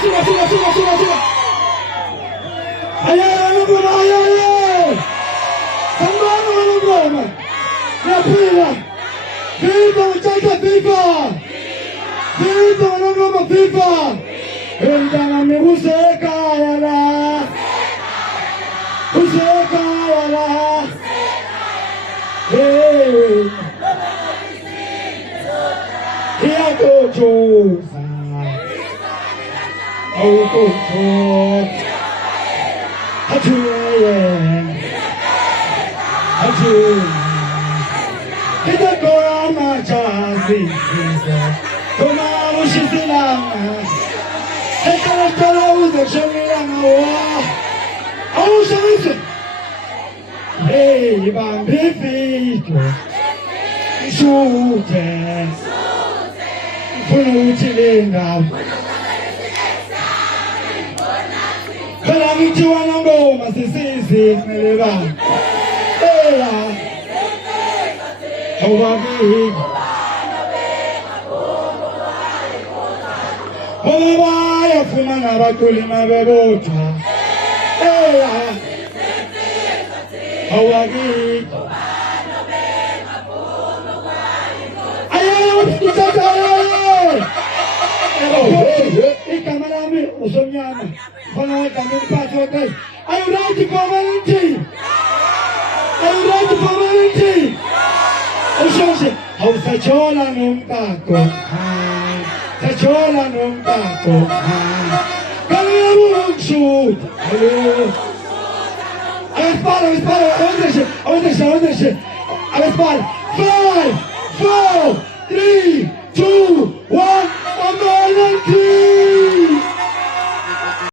Suga. Ayala ngoma ayala. Sambano ngoma. Na pila. Viva mchaka viva. Viva ngoma viva. Endana mihuseka ayala. Huseka ayala. Hey. Here go Joseph. Oh, go Joseph. Hatu. Kita kora machazi. Koma ushisilanga. Kita kora uzakshangilanga wa. Oh, shansi. Hey, bambi fito. Shute. Funu uchilinga. Kala mtu wanangoma sisi meleba. Eya. Hawagi. Baba ya fumana bakuli mabebota. Eya. Hawagi. Ayala mtukaka. Ikamalami usonyama. Are you ready for Valentine? Are you ready for Valentine? Oshoshe, how sachola numpako. Sachola numpako. Kalamu shoot. I want to shit. 5, 4, 3, 2, 1. Valentine.